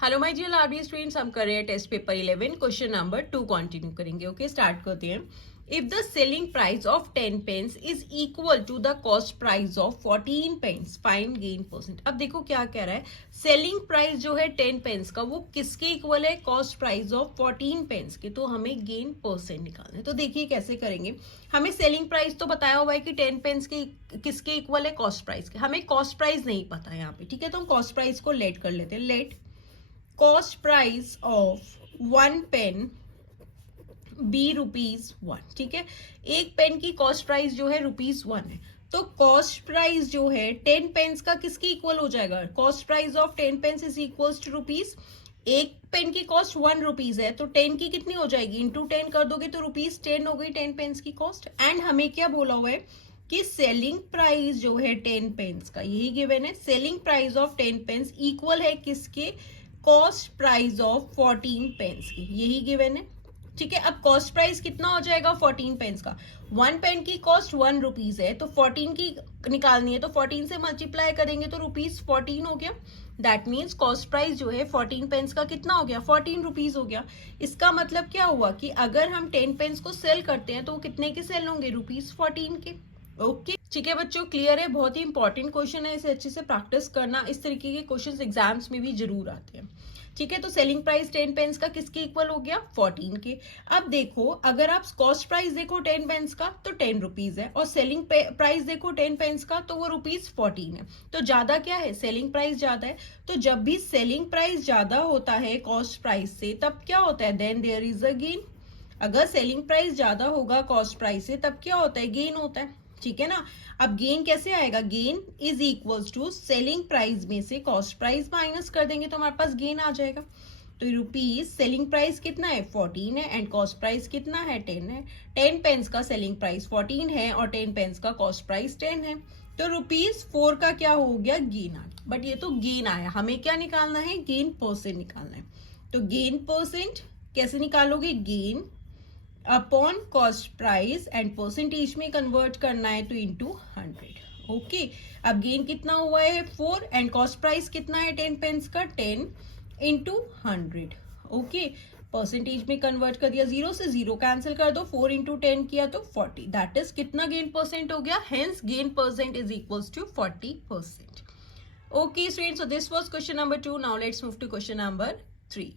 Hello my dear RB students, हम कर रहे हैं test paper 11 question number 2 continue करेंगे। ओके, स्टार्ट करते हैं। If the selling price of 10 pens is equal to the cost price of 14 pens, find gain percent. अब देखो क्या कह रहा है, सेलिंग प्राइस जो है 10 पेंस का वो किसके इक्वल है, कॉस्ट प्राइस ऑफ 14 पेंस के। तो हमें गेन परसेंट निकालना है। तो देखिए कैसे करेंगे। हमें सेलिंग प्राइस तो बताया हुआ है कि 10 पेंस के किसके इक्वल है, कॉस्ट प्राइस के। हमें कॉस्ट प्राइस नहीं पता है यहाँ पे, ठीक है। तो हम कॉस्ट प्राइस को लेट कर लेते हैं। Let cost price of 1 pen be ₹1, ठीक है। एक पेन की कॉस्ट प्राइस जो है ₹1 है। तो कॉस्ट प्राइस जो है 10 पेन्स का किसके इक्वल हो जाएगा, cost price of 10 pens is equals to rupees. एक पेन की कॉस्ट ₹1 है, तो 10 की कितनी हो जाएगी, इंटू 10 कर दोगे तो ₹10 हो गई 10 पेन्स की कॉस्ट। एंड हमें क्या बोला हुआ है कि सेलिंग प्राइस जो है 10 पेन्स का, यही गिवन है। Selling price of 10 pens equal है किसके, कॉस्ट प्राइस ऑफ 14 पेन्स की, यही गिवन है, ठीक है। अब कॉस्ट प्राइस कितना हो जाएगा 14 पेन्स का, 1 पेन की कॉस्ट ₹1 है, तो 14 की निकालनी है, तो 14 से मल्टीप्लाई करेंगे तो ₹14 हो गया। दैट मीन्स कॉस्ट प्राइस जो है 14 पेन्स का कितना हो गया, ₹14 हो गया। इसका मतलब क्या हुआ कि अगर हम 10 पेन्स को सेल करते हैं तो वो कितने के सेल होंगे, ₹14 के। ओके, ठीक है बच्चों, क्लियर है। बहुत ही इंपॉर्टेंट क्वेश्चन है, इसे अच्छे से प्रैक्टिस करना। इस तरीके के क्वेश्चंस एग्जाम्स में भी जरूर आते हैं, ठीक है। तो सेलिंग प्राइस 10 पेन्स का किसके इक्वल हो गया, 14 के। अब देखो, अगर आप कॉस्ट प्राइस देखो 10 पेन्स का तो ₹10 है, और सेलिंग प्राइस देखो 10 पेन्स का तो वो ₹14 है। तो ज्यादा क्या है, सेलिंग प्राइस ज्यादा है। तो जब भी सेलिंग प्राइस ज्यादा होता है कॉस्ट प्राइस से, तब क्या होता है, then there is a gain. अगर सेलिंग प्राइस ज्यादा होगा कॉस्ट प्राइस से, तब क्या होता है, गेन होता है, ठीक है ना। अब गेन कैसे आएगा, gain is equals to selling price में से कॉस्ट प्राइस माइनस कर देंगे तो हमारे पास गेन आ जाएगा। तो रुपीज सेलिंग प्राइस कितना है, 14 है, एंड कॉस्ट प्राइस कितना है, 10 है। 10 पेन्स का सेलिंग प्राइस 14 है और 10 पेन्स का कॉस्ट प्राइस 10 है। तो ₹4 का क्या हो गया, गेन आ गया। बट ये तो गेन आया, हमें क्या निकालना है, गेन परसेंट निकालना है। तो गेन परसेंट कैसे निकालोगे, gain upon cost price and percentage में कन्वर्ट करना है तो इंटू 100। ओके, अब गेन कितना हुआ है 4, एंड कॉस्ट प्राइस कितना है 10 पेन्स का, 10 इंटू 100। ओके, परसेंटेज में कन्वर्ट कर दिया, 0 से 0 कैंसिल कर दो, 4 इंटू 10 किया तो 40। दैट इज कितना गेन परसेंट हो गया, hence gain percent is equals to 40%। Okay students, so this was question number 2। Now let's move to question number 3।